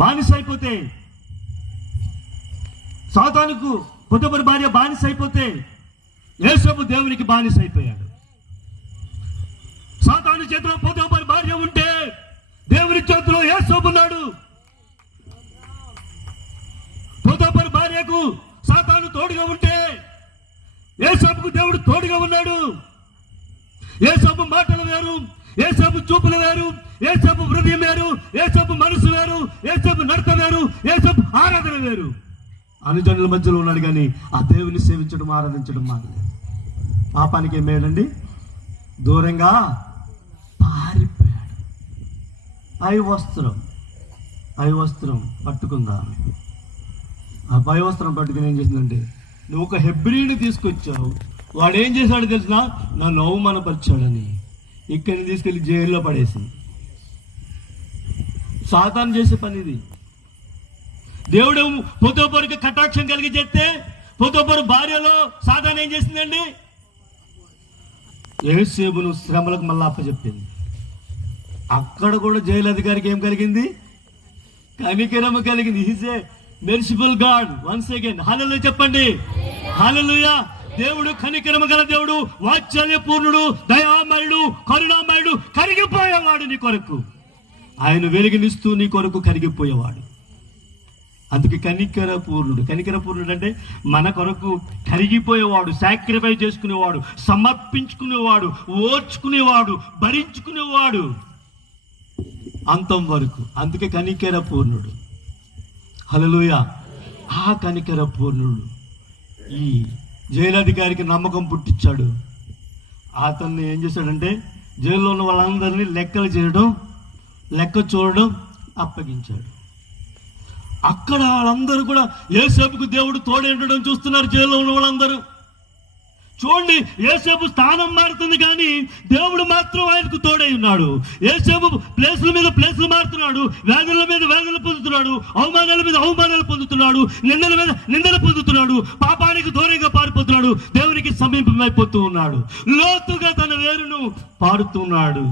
బానిస అయిపోతే, సాతానుకు పొతొపరి భార్య బానిస అయిపోతే యేసోపు దేవునికి బానిస అయిపోయాడు. సాతాను చేతిలో పొతొపరి భార్య ఉంటే దేవుని చేతిలో యేసోపు ఉన్నాడు. పొతొపరి భార్యకు సాతాను తోడుగా ఉంటే యేసోపుకు దేవుడు తోడుగా ఉన్నాడు. యేసోపు మాటలు వేరు, యేసోపు చూపులు వేరు, యేసోపు హృదయం వేరు, యేసోపు మనసు వేరు, యేసోపు నడత వేరు, యేసోపు ఆరాధన వేరు. అనుజనుల మధ్యలో ఉన్నాడు కానీ ఆ దేవుని సేవించడం, ఆరాధించడం మానలేదు. పాపానికి ఏమేడండి? దూరంగా పారిపోయాడు. పై వస్త్రం పట్టుకుందా? ఆ పై వస్త్రం పట్టుకుని ఏం చేసిందంటే, నువ్వు ఒక హెబ్రీని తీసుకొచ్చావు, వాడు ఏం చేశాడు తెలిసిన? నన్ను అవమానపరిచాడని ఇక్కడిని తీసుకెళ్లి జైల్లో పడేసింది. సాతాను చేసే పని ఇది. దేవుడు పొతొపరికి కటాక్షం కలిగి చేస్తే పొతొపరు భార్యలో సాతాను ఏం చేసిందండి? యేసేపును శ్రమలకు మళ్ళీ అప్పచెప్పింది. అక్కడ కూడా జైలు అధికారికి ఏం కలిగింది? కనికరము కలిగింది. Is a merciful God. Once again hallelujah చెప్పండి. హల్లెలూయా. దేవుడు కనికరము గల దేవుడు, వాత్సల్యపూర్ణుడు, దయామయుడు, కరుణామయుడు. కరిగిపోయేవాడు నీ కొరకు. ఆయన వెలుగునిస్తూ నీ కొరకు కరిగిపోయేవాడు. అందుకే కనికర పూర్ణుడు అంటే మన కొరకు కరిగిపోయేవాడు, సాక్రిఫైస్ చేసుకునేవాడు, సమర్పించుకునేవాడు, ఓర్చుకునేవాడు, భరించుకునేవాడు అంతం వరకు. అందుకే కనికర పూర్ణుడు. హల్లెలూయా. ఆ కనికర పూర్ణుడు ఈ జైలధికారికి నమ్మకం పుట్టించాడు. అతన్ని ఏం చేశాడంటే, జైల్లో ఉన్న వాళ్ళందరినీ లెక్కలు చేయడం, లెక్క చూడడం అప్పగించాడు. అక్కడ వాళ్ళందరూ కూడా యేసేపుకు దేవుడు తోడే ఉండడం చూస్తున్నారు. జైల్లో ఉన్న వాళ్ళందరూ చూడండి, యేసేపు స్థానం మారుతుంది కానీ దేవుడు మాత్రం ఆయనకు తోడై ఉన్నాడు. యేసేపు ప్లేసుల మీద ప్లేసులు మారుతున్నాడు, వేదనల మీద వేదనలు పొందుతున్నాడు, అవమానాల మీద అవమానాలు పొందుతున్నాడు, నిందల మీద నిందలు పొందుతున్నాడు, పాపానికి దూరంగా పారిపోతున్నాడు, దేవునికి సమీపమైపోతూ ఉన్నాడు, లోతుగా తన వేరును పారుతున్నాడు.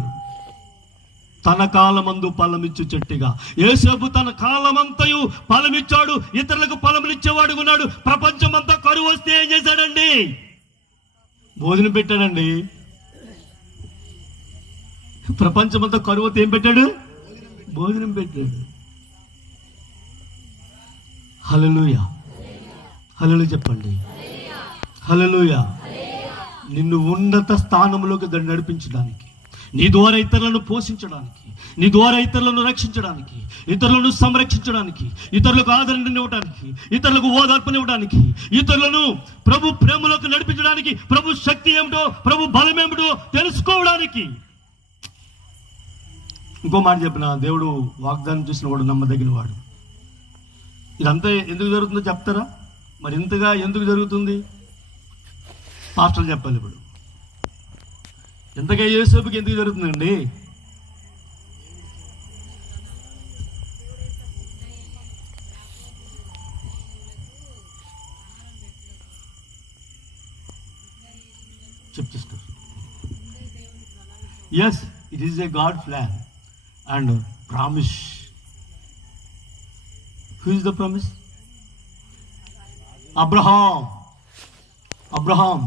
తన కాలమందు ఫలమిచ్చు చెట్టుగా యేసేపు తన కాలమంతయు ఫలమిచ్చాడు, ఇతరులకు ఫలములిచ్చేవాడు ఉన్నాడు. ప్రపంచమంతా కరువు వస్తే ఏం చేశాడండి? భోజనం పెట్టాడండి. ప్రపంచమంతా కరువు వస్తే ఏం పెట్టాడు? భోజనం పెట్టాడు. హల్లెలూయా. హల్లెలూయా చెప్పండి. హల్లెలూయా. నిన్ను ఉన్నత స్థానంలోకి నడిపించడానికి, నీ ద్వారా ఇతరులను పోషించడానికి, నీ ద్వారా ఇతరులను రక్షించడానికి, ఇతరులను సంరక్షించడానికి, ఇతరులకు ఆదరణనివ్వడానికి, ఇతరులకు ఓదార్పునివ్వడానికి, ఇతరులను ప్రభు ప్రేమలోకి నడిపించడానికి, ప్రభు శక్తి ఏమిటో, ప్రభు బలం ఏమిటో తెలుసుకోవడానికి. ఇంకో మాట చెప్పిన, దేవుడు వాగ్దానం చేసిన వాడు నమ్మదగిన వాడు. ఇదంతా ఎందుకు జరుగుతుందో చెప్తారా? మరి ఇంతగా ఎందుకు జరుగుతుంది? పాస్టర్లు చెప్పాలి. ఇప్పుడు ఇంతగా యేసేపుకి ఎందుకు జరుగుతుందండి? చెప్తారు. Yes, it is a God plan and promise. Who is the promise? Abraham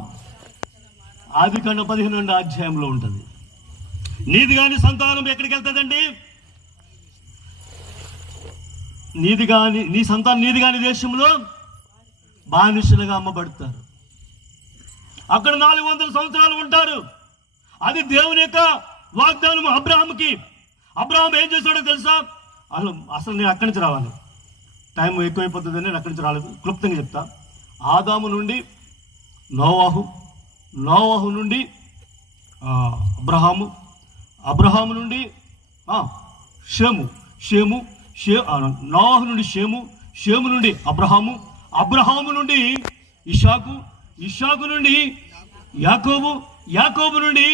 ఆదికాండం 15వ అధ్యాయంలో ఉంటుంది. నీది కాని సంతానం ఎక్కడికి వెళ్తుందండి? నీ సంతానం నీది కాని దేశంలో బానిసలుగా అమ్మబడతారు. అక్కడ 400 సంవత్సరాలు ఉంటారు. అది దేవుని యొక్క వాగ్దానం అబ్రహాంకి. అబ్రహాం ఏం చేశాడో తెలుసా? అసలు నేను అక్కడి నుంచి రావాలి, టైం ఎక్కువైపోతుందని నేను అక్కడి నుంచి రాలేదు. క్లుప్తంగా చెప్తా. ఆదాము నుండి నోవాహు నుండి అబ్రహాము నుండి నోవాహు నుండి షేము నుండి అబ్రహాము నుండి ఇషాకు నుండి యాకోబు నుండి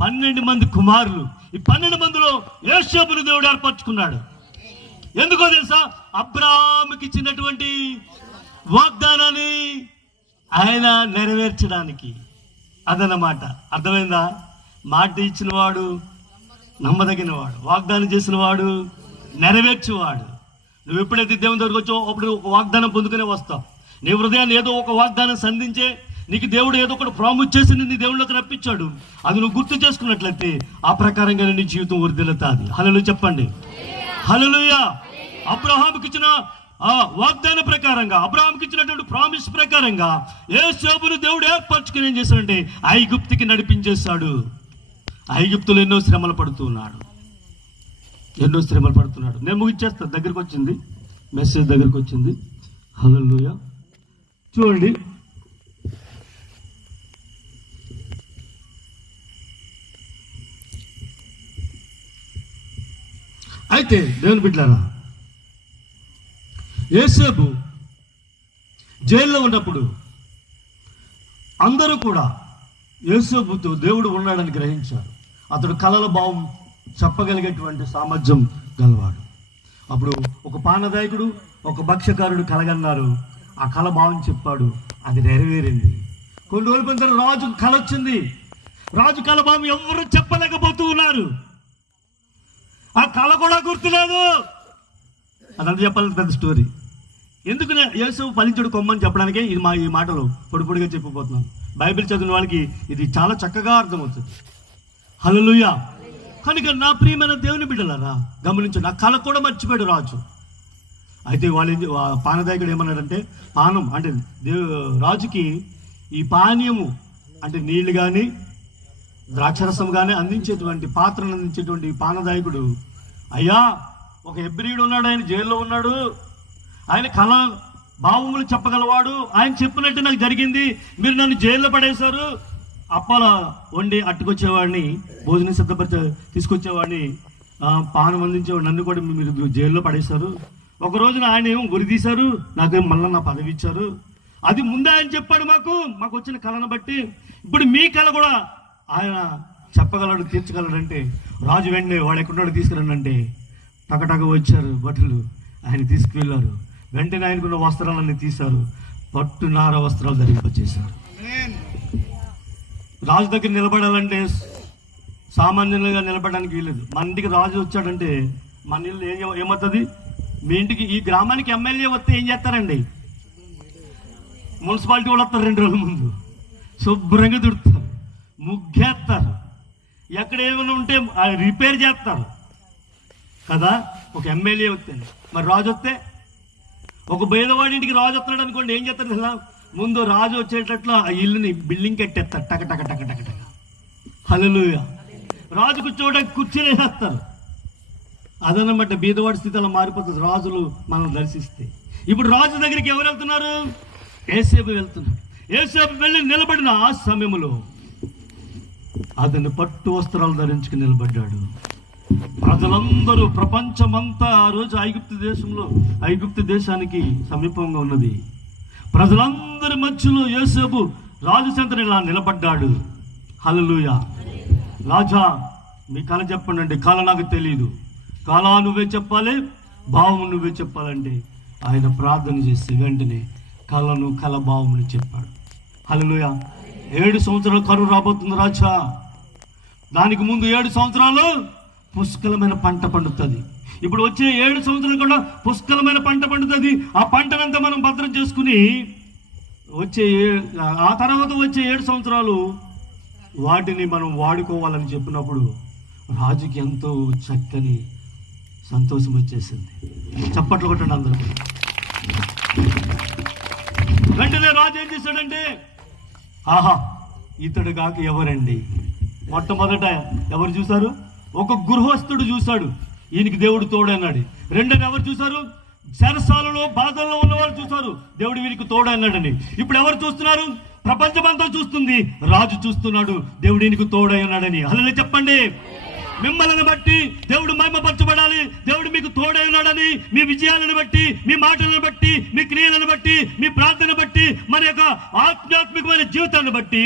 12 మంది కుమారులు. ఈ 12 మందిలో యోసేపును దేవుడు ఏర్పరచుకున్నాడు. ఎందుకో తెలుసా? అబ్రహాముకి ఇచ్చినటువంటి వాగ్దానాన్ని ఆయన నెరవేర్చడానికి. అదన్నమాట. అర్థమైందా? మాట ఇచ్చిన వాడు నమ్మదగిన వాడు, వాగ్దానం చేసిన వాడు నెరవేర్చేవాడు. నువ్వు ఎప్పుడైతే దేవుని దగ్గరకు వచ్చావో అప్పుడు ఒక వాగ్దానం పొందుకునే వస్తావు. నీ హృదయాన్ని ఏదో ఒక వాగ్దానం సంధించే నీకు దేవుడు ఏదో ఒకటి ప్రామిస్ చేసి నీ దేవుళ్ళకి రప్పించాడు. అది నువ్వు గుర్తు చేసుకున్నట్లయితే ఆ ప్రకారంగా నీ జీవితం వర్ధిల్లుతుంది. హల్లెలూయా చెప్పండి. హల్లెలూయా. అబ్రహాముకి ఇచ్చిన ఆ వాగ్దాన ప్రకారంగా, అబ్రహాంకి ఇచ్చినటువంటి ప్రామిస్ ప్రకారంగా యోసేపును దేవుడు ఏర్పరచుకుని ఏం చేశాడంటే ఐగుప్తుకి నడిపించేశాడు. ఐగుప్తులో ఎన్నో శ్రమలు పడుతున్నాడు. నేను ముగిచ్చేస్తాను. దగ్గరికి వచ్చింది మెసేజ్, దగ్గరికి వచ్చింది. హల్లెలూయా. చూడండి, అయితే దేవుని బిడ్డలారా, యోసేపు జైల్లో ఉన్నప్పుడు అందరూ కూడా యోసేపుతో దేవుడు ఉన్నాడని గ్రహించారు. అతడు కలల భావం చెప్పగలిగేటువంటి సామర్థ్యం గలవాడు. అప్పుడు ఒక పానదాయకుడు, ఒక భక్ష్యకారుడు కలగన్నారు. ఆ కళ భావం చెప్పాడు, అది నెరవేరింది. కొన్ని రోజుల తర్వాత రాజుకు కళ వచ్చింది. రాజు కళ భావం ఎవరు చెప్పలేకపోతూ ఉన్నారు. ఆ కళ కూడా గుర్తులేదు. అదంతా చెప్పాలి పెద్ద స్టోరీ. ఎందుకు యేసు ఫలించుడు కొమ్మని చెప్పడానికే ఈ మాటలు పొడిపొడిగా చెప్పిపోతున్నాను. బైబిల్ చదివిన వాళ్ళకి ఇది చాలా చక్కగా అర్థమవుతుంది. హల్లెలూయా. కనుక నా ప్రియమైన దేవుని బిడ్డలారా గమనించండి, ఆ కళ కూడా మర్చిపోయాడు రాజు. అయితే పానదాయకుడు ఏమన్నాడంటే, పానం అంటే రాజుకి ఈ పానీయము అంటే నీళ్లు కానీ ద్రాక్షరసం కానీ అందించేటువంటి పాత్రను అందించేటువంటి పానదాయకుడు, అయ్యా ఒక హెబ్రీయుడు ఉన్నాడు, ఆయన జైల్లో ఉన్నాడు, ఆయన కళ భావములు చెప్పగలవాడు, ఆయన చెప్పినట్టు నాకు జరిగింది, మీరు నన్ను జైల్లో పడేశారు, అప్పాల వండి అట్టుకొచ్చేవాడిని, భోజనం సిద్ధపరిచే తీసుకొచ్చేవాడిని, పానం అందించేవాడు, నన్ను కూడా మీరు జైల్లో పడేశారు, ఒక రోజున ఆయన ఏమో గురి తీశారు, నాకేమో మళ్ళీ నా పదవి ఇచ్చారు, అది ముందే ఆయన చెప్పాడు మాకు వచ్చిన కళను బట్టి, ఇప్పుడు మీ కళ కూడా ఆయన చెప్పగలడు, తీర్చగలడంటే రాజు వెంటనే వాడు ఎక్కడున్నాడు తీసుకురండి అంటే టకటక వచ్చారు భటులు, ఆయన తీసుకువెళ్ళారు. వెంటనే ఆయనకున్న వస్త్రాలన్నీ తీశారు, పట్టు నార వస్త్రాలు ధరింపచేశారు. రాజు దగ్గర నిలబడాలంటే సామాన్యులుగా నిలబడడానికి వీలేదు. మన ఇంటికి రాజు వచ్చాడంటే మన ఇల్లు ఏమవుతుంది? మీ ఇంటికి ఈ గ్రామానికి ఎమ్మెల్యే వస్తే ఏం చేస్తారండి? మున్సిపాలిటీ వాళ్ళు వస్తారు 2 రోజుల ముందు, శుభ్రంగా దుడుతారు, ముగ్గేస్తారు, ఎక్కడ ఏమైనా ఉంటే రిపేర్ చేస్తారు కదా. ఒక ఎమ్మెల్యే వస్తే, మరి రాజు వస్తే, ఒక పేదవాడి ఇంటికి రాజు వస్తున్నాడు అనుకోండి, ఏం చేస్తారు కదా, ముందు రాజు వచ్చేటట్లు ఆ ఇల్లుని బిల్డింగ్ కట్టేస్తారు, టక టక టక టక టక. హల్లెలూయా. రాజు కూర్చోవడానికి కుర్చీలు వేసేస్తారు. అదనమాట బీదవాడి స్థితి అలా మారిపోతుంది రాజులు మనం దర్శిస్తే. ఇప్పుడు రాజు దగ్గరికి ఎవరు వెళ్తున్నారు? యోసేపు వెళ్తున్నాడు. యోసేపు వెళ్ళి నిలబడిన ఆ సమయంలో అతను పట్టు వస్త్రాలు ధరించుకుని నిలబడ్డాడు. ప్రజలందరూ, ప్రపంచమంతా ఆ రోజు ఐగుప్తు దేశానికి సమీపంగా ఉన్నది. ప్రజలందరి మధ్యలో యోసేపు రాజు చెంతని ఇలా నిలబడ్డాడు. హల్లెలూయా. రాజా మీ కళ చెప్పండి అంటే, కళ నాకు తెలియదు, కళ నువ్వే చెప్పాలి, భావం నువ్వే చెప్పాలంటే ఆయన ప్రార్థన చేసి వెంటనే కళ భావముని చెప్పాడు. హల్లెలూయా. 7 సంవత్సరాలు కరువు రాబోతుంది రాజా. దానికి ముందు 7 సంవత్సరాలు పుష్కలమైన పంట పండుతుంది. ఇప్పుడు వచ్చే 7 సంవత్సరాలు కూడా పుష్కలమైన పంట పండుతుంది. ఆ పంటనంతా మనం భద్రం చేసుకుని ఆ తర్వాత వచ్చే 7 సంవత్సరాలు వాటిని మనం వాడుకోవాలని చెప్పినప్పుడు రాజుకి ఎంతో చక్కని సంతోషం వచ్చేసింది. చప్పట్లు కొట్టండి అందరూ. వెంటనే రాజు ఏం చేశాడంటే, ఆహా ఇతడు కాక ఎవరండి? మొట్టమొదట ఎవరు చూశారు? ఒక గృహస్థుడు చూశాడు, ఈయనకి దేవుడు తోడన్నాడు. రెండని ఎవరు చూశారు? చెరసాలలో బాధల్లో ఉన్నవారు చూశారు, దేవుడు వీరికి తోడన్నాడని. ఇప్పుడు ఎవరు చూస్తున్నారు? ప్రపంచమంతా చూస్తుంది, రాజు చూస్తున్నాడు, దేవుడు ఈయనకు తోడై ఉన్నాడని. హల్లెలూయా చెప్పండి. మిమ్మల్ని బట్టి దేవుడు మహిమపరచబడాలి, దేవుడు మీకు తోడై ఉన్నాడని, మీ విజయాలను బట్టి, మీ మాటలను బట్టి, మీ క్రియలను బట్టి, మీ ప్రార్థన బట్టి, మన యొక్క ఆధ్యాత్మికమైన జీవితాన్ని బట్టి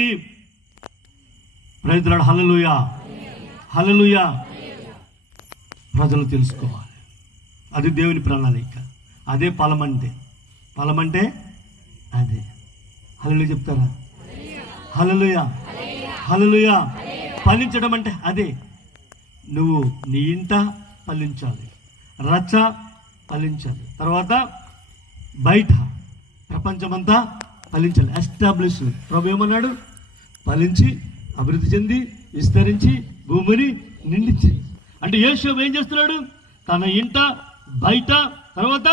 ప్రజలు హల్లెలూయా హల్లెలూయా ప్రజలు తెలుసుకోవాలి. అది దేవుని ప్రణాళిక. అదే ఫలమంటే అదే. హల్లెలూయా చెప్తారా? హల్లెలూయా హల్లెలూయా. ఫలించడం అంటే అదే. నువ్వు నీ ఇంట ఫలించాలి. రచ్చ ఫలించాలి. తర్వాత బయట ప్రపంచమంతా ఫలించాలి. ఎస్టాబ్లిష్. ప్రభు ఏమన్నాడు? ఫలించి అభివృద్ధి చెంది విస్తరించి భూమిని నిండించి. అంటే యేషోబు ఏం చేస్తున్నాడు? తన ఇంట, బయట, తర్వాత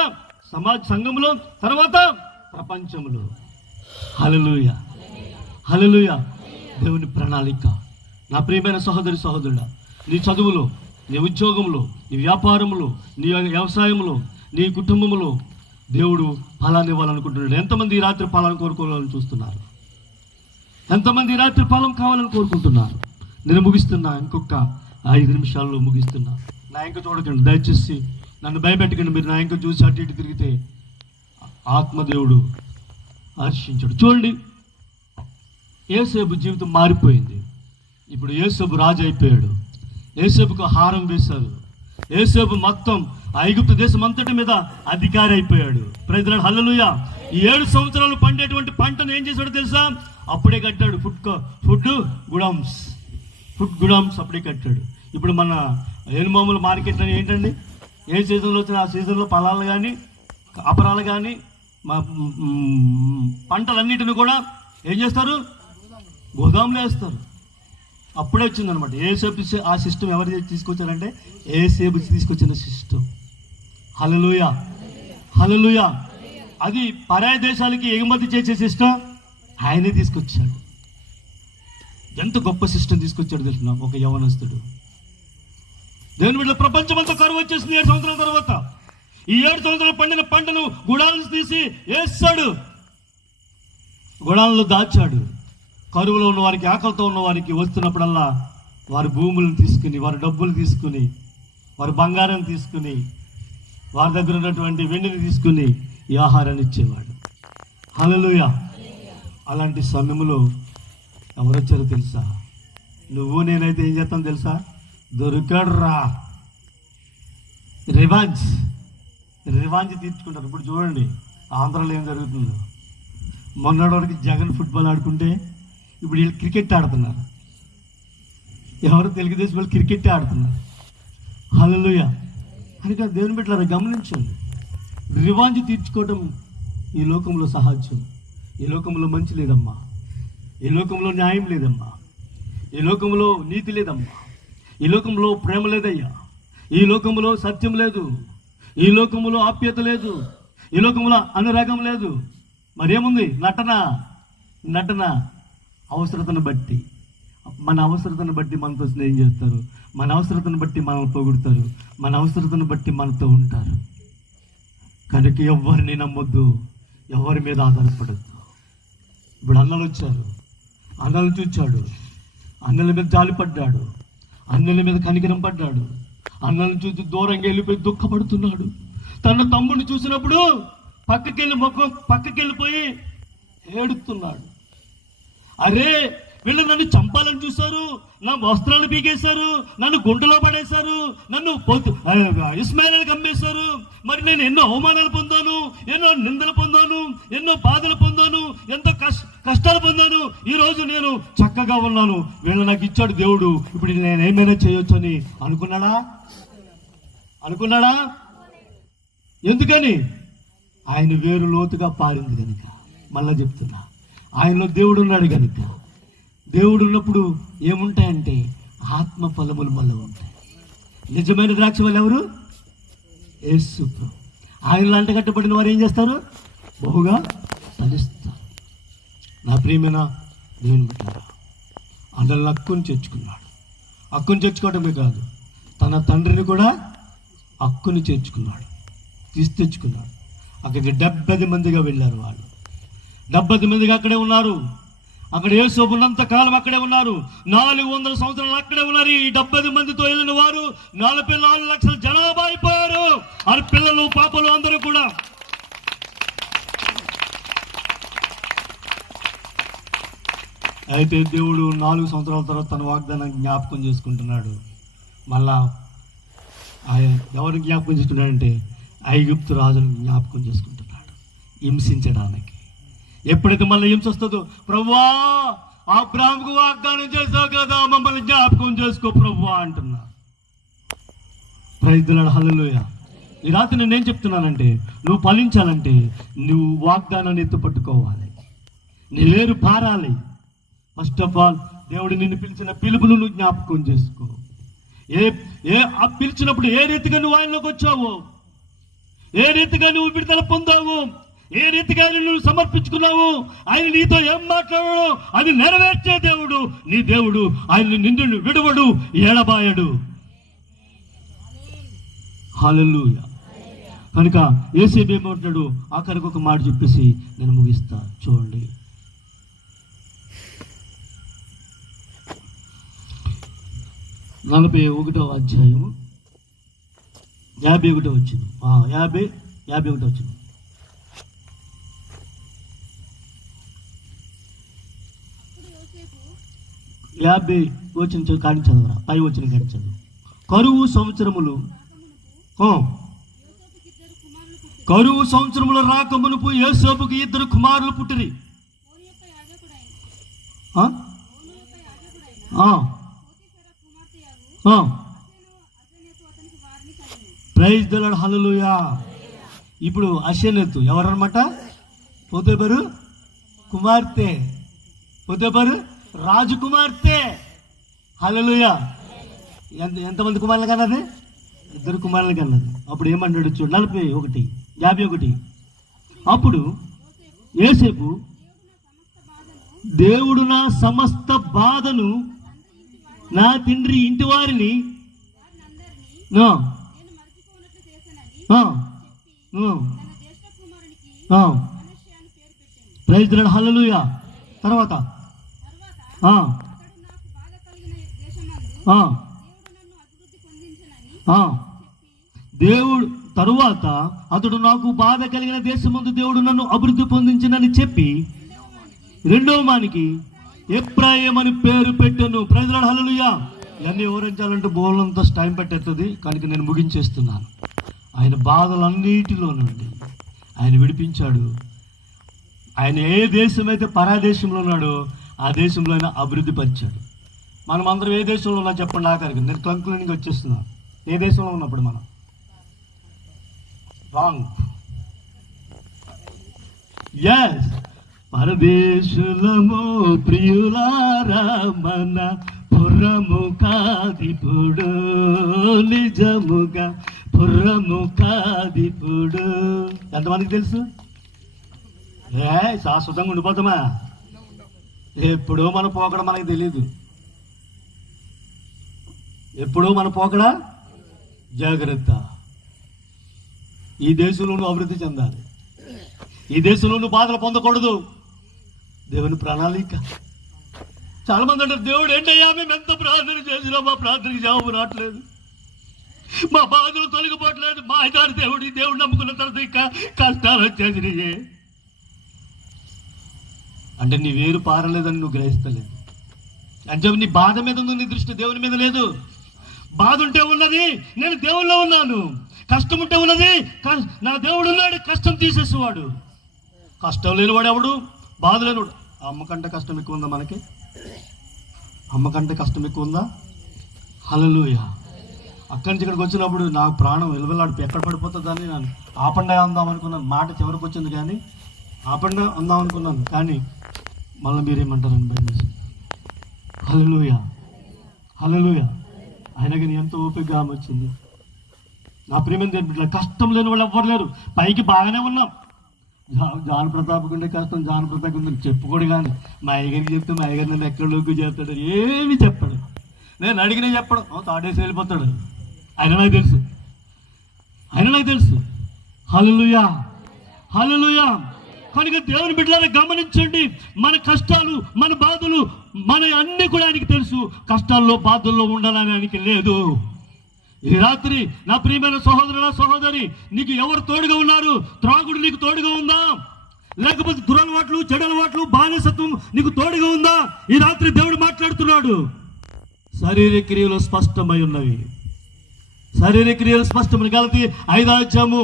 సమాజ సంఘంలో, తర్వాత ప్రపంచంలో. హల్లెలూయా, హల్లెలూయా. దేవుని ప్రణాళిక. నా ప్రియమైన సహోదరి సహోదరుడా, నీ చదువులో, నీ ఉద్యోగంలో, నీ వ్యాపారంలో, నీ వ్యవసాయంలో, నీ కుటుంబంలో దేవుడు ఫలాన్ని ఇవ్వాలనుకుంటున్నాడు. ఎంతమంది ఈ రాత్రి ఫలాన్ని కోరుకోవాలని చూస్తున్నారు? ఎంతమంది ఈ రాత్రి ఫలం కావాలని కోరుకుంటున్నారు? నేను ముగిస్తున్నా, ఇంకొక 5 నిమిషాల్లో ముగిస్తున్నా. నా ఇంక చూడకండి దయచేసి, నన్ను భయపెట్టకండి. మీరు నా ఇంక చూసి అటు ఇటు తిరిగితే ఆత్మదేవుడు హర్షించాడు. చూడండి, యేసేపు జీవితం మారిపోయింది. ఇప్పుడు యేసేపు రాజు అయిపోయాడు. యేసేపుకు హారం వేశారు. యేసేపు మొత్తం ఐగుప్తు దేశం అంతటి మీద అధికారి అయిపోయాడు. ప్రైజ్లార్డ్, హల్లెలూయా. ఈ 7 సంవత్సరాలు పండేటువంటి పంటను ఏం చేశాడో తెలుసా? అప్పుడే కట్టాడు. ఫుడ్ గుడామ్స్ అప్పుడే కట్టాడు. ఇప్పుడు మన ఏనుమాముల మార్కెట్ అని ఏంటండి? ఏ సీజన్లో వచ్చిన ఆ సీజన్లో ఫలాలు కానీ, అపరాలు కానీ, పంటలన్నిటిని కూడా ఏం చేస్తారు? గోదాములు వేస్తారు. అప్పుడే వచ్చిందనమాట. యేసేపు ఆ సిస్టమ్ ఎవరు తీసుకొచ్చారంటే యేసేపు తీసుకొచ్చిన సిస్టమ్. హల్లెలూయా, హల్లెలూయా. అది పరాయి దేశాలకి ఎగుమతి చేసే సిస్టమ్ ఆయనే తీసుకొచ్చాడు. ఎంత గొప్ప సిస్టమ్ తీసుకొచ్చాడు తెలుసుకున్నాం. ఒక యవనస్తుడు దేవుని బిడ్డల ప్రపంచం అంతా కరువు వచ్చేసింది 7 సంవత్సరాల తర్వాత. ఈ 7 సంవత్సరాలు పండిన పంటను గుడాలను తీసి వేస్తాడు, గుడాలను దాచాడు. కరువులో ఉన్న వారికి, ఆకలితో ఉన్న వారికి వస్తున్నప్పుడల్లా వారి భూములను తీసుకుని, వారి డబ్బులు తీసుకుని, వారి బంగారం తీసుకుని, వారి దగ్గర ఉన్నటువంటి వెండిని తీసుకుని ఈ ఆహారాన్ని ఇచ్చేవాడు. హల్లెలూయా. అలాంటి సమయంలో ఎవరు వచ్చారో తెలుసా? నువ్వు నేనైతే ఏం చేస్తాను తెలుసా? దొరికాడు రా, రివాంజ్ తీర్చుకుంటారు. ఇప్పుడు చూడండి ఆంధ్రాలో ఏం జరుగుతుందో. మొన్నటి వరకు జగన్ ఫుట్బాల్ ఆడుకుంటే ఇప్పుడు వీళ్ళు క్రికెట్ ఆడుతున్నారు. ఎవరు తెలుగుదేశం వాళ్ళు క్రికెట్ ఆడుతున్నారు. హల్లెలూయా. అని దేవుని బిడ్డలారా గమనించండి. రివాంజ్ తీర్చుకోవడం ఈ లోకంలో సహజం. ఈ లోకంలో మంచి లేదమ్మా. ఈ లోకంలో న్యాయం లేదమ్మా. ఈ లోకంలో నీతి లేదమ్మా. ఈ లోకంలో ప్రేమ లేదయ్యా. ఈ లోకంలో సత్యం లేదు. ఈ లోకంలో ఆప్యత లేదు. ఈ లోకంలో అనురాగం లేదు. మరేముంది? నటన అవసరతను బట్టి, మన అవసరతను బట్టి మనతో స్నేహం చేస్తారు. మన అవసరతను బట్టి మనల్ని పొగుడుతారు. మన అవసరతను బట్టి మనతో ఉంటారు. కనుక ఎవరిని నమ్మొద్దు, ఎవరి మీద ఆధారపడద్దు. ఇప్పుడు అన్నలు వచ్చారు, అన్నలు చూచాడు, అన్నల మీద జాలిపడ్డాడు, అన్నల మీద కనికరం పడ్డాడు. అన్నలను చూసి దూరంగా వెళ్ళిపోయి దుఃఖపడుతున్నాడు. తన తమ్ముడిని చూసినప్పుడు పక్కకెళ్ళిపోయి ఏడుస్తున్నాడు. అరే, వీళ్ళు నన్ను చంపాలని చూశారు, నా వస్త్రాలు పీకేశారు, నన్ను గుంటలో పడేశారు, నన్ను ఇస్మాయిల్కి అమ్మేశారు. మరి నేను ఎన్నో అవమానాలు పొందాను, ఎన్నో నిందలు పొందాను, ఎన్నో బాధలు పొందాను, ఎంతో కష్టాలు పొందాను. ఈరోజు నేను చక్కగా ఉన్నాను. వీళ్ళు నాకు ఇచ్చాడు దేవుడు, ఇప్పుడు నేను ఏమైనా చేయొచ్చు అని అనుకున్నాడా? ఎందుకని? ఆయన వేరు లోతుగా పారింది కనుక. మళ్ళా చెప్తున్నా, ఆయనలో దేవుడు ఉన్నాడు కనుక. దేవుడు ఉన్నప్పుడు ఏముంటాయంటే ఆత్మ ఫలములు మళ్ళీ ఉంటాయి. నిజమైన ద్రాక్ష వాళ్ళు ఎవరు? యేసు ప్రభు. ఆయనలో అంటగట్టబడిన వారు ఏం చేస్తారు? బహుగా ఫలిస్తారు. నా ప్రియమైన దేవుని బిడ్డలారా, అందరిని హక్కుని చేర్చుకున్నాడు. హక్కుని చేర్చుకోవడమే కాదు, తన తండ్రిని కూడా హక్కుని చేర్చుకున్నాడు, తెచ్చుకున్నాడు. అక్కడికి 70 మందిగా వెళ్ళారు. వాళ్ళు 70 మందిగా అక్కడే ఉన్నారు. అక్కడ యేసోబు ఉన్నంత కాలం అక్కడే ఉన్నారు. 400 సంవత్సరాలు అక్కడే ఉన్నారు. ఈ 70 మందితో వెళ్ళిన వారు 44 లక్షల జనాభా అయిపోయారు. ఆ పిల్లలు, పాపలు అందరూ కూడా. అయితే దేవుడు 4 సంవత్సరాల తర్వాత తన వాగ్దానం జ్ఞాపకం చేసుకుంటున్నాడు. మళ్ళా ఆయన ఎవరిని జ్ఞాపకం చేసుకుంటాడంటే ఐగుప్తు రాజును జ్ఞాపకం చేసుకుంటున్నాడు, హింసించడానికి. ఎప్పుడైతే మళ్ళీ హింస వస్తుందో, ప్రభువా అబ్రాహాముకు వాగ్దానం చేశావు కదా, మమ్మల్ని జ్ఞాపకం చేసుకో ప్రభువా అంటున్నా. ప్రైజ్ ది లార్డ్, హల్లెలూయా. ఈ రాత్రి నేనేం చెప్తున్నానంటే, నువ్వు ఫలించాలంటే నువ్వు వాగ్దానాన్ని ఎత్తుపట్టుకోవాలి, నీ వేరు పారాలి. ఫస్ట్ ఆఫ్ ఆల్ దేవుడు నిన్ను పిలిచిన పిలుపును నువ్వు జ్ఞాపకం చేసుకో. ఆ పిలిచినప్పుడు ఏ రీతిగా నువ్వు ఆయనలోకి వచ్చావు, ఏ రీతిగా నువ్వు విడుదల పొందావు, ఏ రీతిగా నువ్వు సమర్పించుకున్నావు, ఆయన నీతో ఏం మాట్లాడాడు అది నెరవేర్చే దేవుడు నీ దేవుడు. ఆయన నిన్ను విడువడు, ఎడబాయడు. హల్లెలూయా. కనుక యేసేపు ఏమంటాడు, ఆఖరికి ఒక మాట చెప్పేసి నేను ముగిస్తా. చూడండి, 41వ అధ్యాయం 51వ వచనం. 51వ వచనం. కాడి చదవరా, పై వచ్చిన కాడి చదువు. కరువు సంవత్సరములు రాకమునుపు యోసేపుకు 2 కుమారులు పుట్టిరి. Praise the Lord. హల్లెలూయా. ఇప్పుడు అషెనెతు ఎవరన్నమాట? పోతీఫరు కుమార్తె, పోతీఫరు రాజు కుమార్తె. హల్లెలూయా. ఎంతమంది కుమారులు కన్నది? 2 కుమారులు కన్నది. అప్పుడు ఏమంటాడు చూడు, 51. అప్పుడు యోసేపు, దేవుడు నా సమస్త బాధను, నా తండ్రి ఇంటి వారిని ప్రైజ్ ది లార్డ్. హల్లెలూయా. తర్వాత దేవుడు తరువాత అతడు నాకు బాధ కలిగిన దేశమందు దేవుడు నన్ను అభివృద్ధి పొందించినని చెప్పి 2వ మానికి ఎఫ్రాయిం అని పేరు పెట్టాను. Praise the Lord. హల్లెలూయా. ఇవన్నీ వివరించాలంటే బోలంత టైం పట్టేస్తుంది, కనుక నేను ముగించేస్తున్నాను. ఆయన బాధలన్నిటిలో నుండి ఆయన విడిపించాడు. ఆయన ఏ దేశమైతే పరాదేశంలో ఉన్నాడో ఆ దేశంలో ఆయన అభివృద్ధి పరిచాడు. మనం అందరం ఏ దేశంలో ఉన్నా చెప్పండి ఆఖరికి. నేను కంక్లూడింగ్ వచ్చేస్తున్నాను. ఏ దేశంలో ఉన్నప్పుడు మనం రాంగ్. ఎస్, పరదేశులము ప్రియులారా మన పురము కాదిపుడు, నిజముగా పురము కాదిపుడు. ఎంతమందికి తెలుసు? శాశ్వతంగా ఉండిపోతామా? ఎప్పుడో మన పోకడ మనకి తెలియదు. ఎప్పుడో మన పోకడ. జాగ్రత్త. ఈ దేశంలో నువ్వు అభివృద్ధి చెందాలి. ఈ దేశంలో నువ్వు బాధలు పొందకూడదు. దేవుని ప్రణాళిక. చాలా మంది అంటారు, దేవుడు ఏంటయ్యా మేము ఎంత ప్రార్థన చేసినా మా ప్రార్థనకి జవాబు రావట్లేదు, మా బాధలు తొలగిపోవట్లేదు, మా ఐదారు దేవుడు నమ్ముకున్న తర్వాత ఇంకా కష్టాలు వచ్చేసినాయి అంటే నీ వేరు పారలేదని నువ్వు గ్రహిస్తలేదు. అంటే నీ బాధ మీద ఉంది, నీ దృష్టి దేవుని మీద లేదు. బాధ ఉంటే ఉన్నది, నేను దేవుల్లో ఉన్నాను. కష్టం ఉంటే ఉన్నది, నా దేవుడు ఉన్నాడు, కష్టం తీసేసేవాడు. కష్టం లేనివాడు ఎవడు? బాధ లేనివాడు. అమ్మ కంటే కష్టం ఎక్కువ ఉందా మనకి? అమ్మ కంటే కష్టం ఎక్కువ ఉందా? హల్లెలూయా. అక్కడి నుంచి ఇక్కడికి వచ్చినప్పుడు నాకు ప్రాణం వెలువలాడిపోయి ఎక్కడ పడిపోతుందని నేను ఆపండా అందాం అనుకున్నాను. మాట చివరికి వచ్చింది కానీ ఆపండా అందాం అనుకున్నాను, కానీ మళ్ళీ మీరేమంటారని భయమేసి. హల్లెలూయా. హల్లెలూయా. ఆయన కానీ ఎంతో ఓపికగా ఆమె వచ్చింది. నా ప్రియమైన దేవుని కష్టం లేని వాళ్ళు ఎవ్వరు లేరు. పైకి బాగానే ఉన్నాం. జాన్ ప్రతాప్ ఉండే కష్టం జాన్ ప్రతాప్ ఉందని చెప్పుకోడు, కానీ మా అయ్యగారికి చెప్తే మా అయ్యగారు నన్ను ఎక్కడిలోకి చేస్తాడు, ఏమి చెప్పాడు. నేను అడిగినా చెప్పడం, తాడేసి వెళ్ళిపోతాడు. ఆయన నాకు తెలుసు. హల్లెలూయా. హల్లెలూయా. కనుక దేవుని బిడ్డలారా గమనించండి, మన కష్టాలు, మన బాధలు, మన అన్ని కూడా ఆయనకి తెలుసు. కష్టాల్లో బాధల్లో ఉండాలని ఆయనకి లేదు. ఈ రాత్రి నా ప్రియమైన సహోదరుల సహోదరి, నీకు ఎవరు తోడుగా ఉన్నారు? త్రాగుడు నీకు తోడుగా ఉందా? లేకపోతే దురలవాట్లు, చెడలవాట్లు, బానిసత్వం నీకు తోడుగా ఉందా? ఈ రాత్రి దేవుడు మాట్లాడుతున్నాడు. శారీరక క్రియలు స్పష్టమై ఉన్నవి. శారీరక క్రియలు స్పష్టమైన గలతీ 5వ అధ్యాయము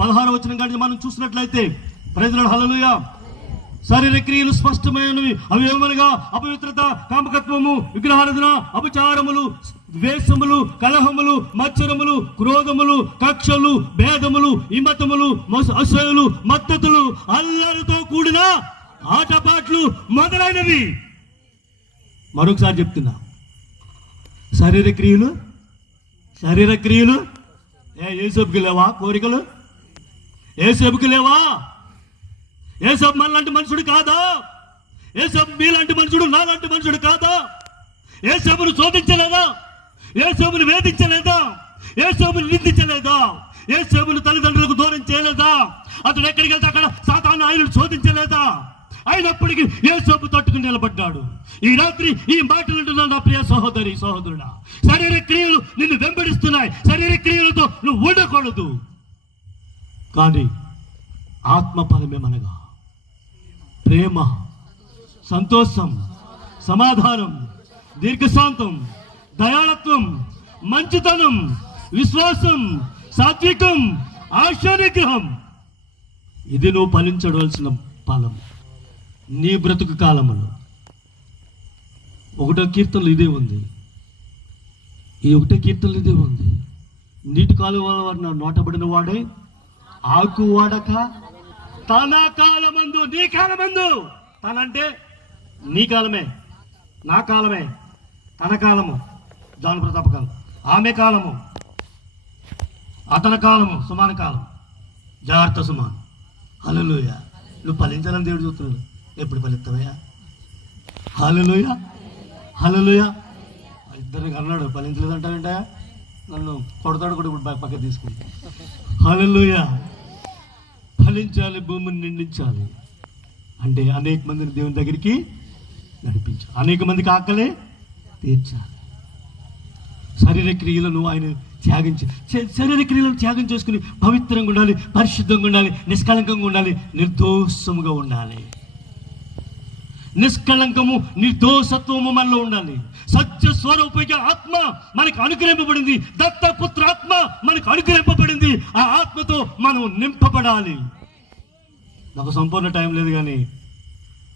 16వ వచనం కానీ మనం చూసినట్లయితే, ప్రైజ్ ది లార్డ్. హల్లెలూయా. శారీరక క్రియలు స్పష్టమైనవి. అవి ఏమనగా అపవిత్రత, కామకత్వము, విగ్రహారాధన, అపచారములు, ద్వేషములు, కలహములు, మత్సరములు, క్రోధములు, కక్షలు, భేదములు, ఇమతములు, అసూయలు, మద్దతులు, అల్లరితో కూడిన ఆటపాట్లు మొదలైనవి. మరొకసారి చెప్తున్నా, శరీర క్రియలు ఏసేపుకి లేవా? కోరికలు ఏసేపుకి లేవా? ఏసేపు మనలాంటి మనుషుడు కాదా? ఏసేపు మీలాంటి మనుషుడు, నాలాంటి మనుషుడు కాదా? ఏసేపును శోధించలేదా? ఏసేపును వేధించలేదా? ఏసేపును నిందించలేదా? ఏసేపును తల్లిదండ్రులకు దూరం చేయలేదా? అతడు ఎక్కడికి వెళ్తే అక్కడ సాతాను ఆయనను శోధించలేదా? అయినప్పటికీ యేసోబు తట్టుకుని నిలబడ్డాడు. ఈ రాత్రి ఈ మాటలు అంటున్నా నా ప్రియ సహోదరి, సహోదరుడా, శరీర క్రియలు నిన్ను వెంబడిస్తున్నాయి. శరీర క్రియలతో నువ్వు ఉండకూడదు. కానీ ఆత్మ ఫలమేమనగా ప్రేమ, సంతోషం, సమాధానం, దీర్ఘశాంతం, దయాళత్వం, మంచితనం, విశ్వాసం, సాత్వికం, ఆశానిగ్రహం. ఇది నువ్వు ఫలించవలసిన ఫలం నీ బ్రతుకు కాలములో. 1వ కీర్తనలు ఇదే ఉంది. ఈ 1వ కీర్తనలు ఇదే ఉంది. నీటి కాలువ నోటబడిన వాడే ఆకు వాడక తన కాలమందు, నీ కాలమందు, తనంటే నీ కాలమే, నా కాలమే, తన కాలము జాన్ ప్రతాప కాలం, ఆమె కాలము, అతని కాలము, సుమాన కాలం, జాగ్రత్త సుమాన్. హల్లెలూయా. నువ్వు ఫలించాలని దేవుడు చూస్తున్నాడు. ఎప్పుడు ఫలిస్తావయ్యా? హల్లెలూయా, హల్లెలూయా. ఇద్దరికి అన్నాడు, ఫలించలేదంటావేంటా? నన్ను కొడతాడు కూడా ఇప్పుడు పక్క తీసుకుంటా. హల్లెలూయా. ఫలించాలి, భూమిని నిండించాలి అంటే అనేక మందిని దేవుని దగ్గరికి నడిపించాలి, అనేక మందికి ఆకలే తీర్చాలి. శరీర క్రియలను ఆయన శరీర క్రియలను త్యాగం చేసుకుని పవిత్రంగా ఉండాలి, పరిశుద్ధంగా ఉండాలి, నిష్కళంకంగా ఉండాలి, నిర్దోషముగా ఉండాలి. నిష్కళంకము, నిర్దోషత్వము మనలో ఉండాలి. సత్య స్వరూపిగా ఆత్మ మనకు అనుగ్రహింపబడింది. దత్తపుత్ర ఆత్మ మనకు అనుగ్రహింపబడింది. ఆ ఆత్మతో మనం నింపబడాలి. నాకు సంపూర్ణ టైం లేదు, కానీ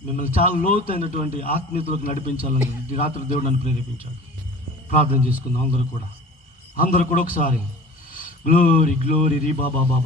మిమ్మల్ని చాలా లోతైనటువంటి ఆత్మీయతలకు నడిపించాలని ఈ రాత్రి దేవుడు నన్ను ప్రేరేపించాడు. ప్రార్థన చేసుకుందాం అందరూ కూడా ఒకసారి. గ్లోరీ గ్లోరీ రీ బాబా బాబా.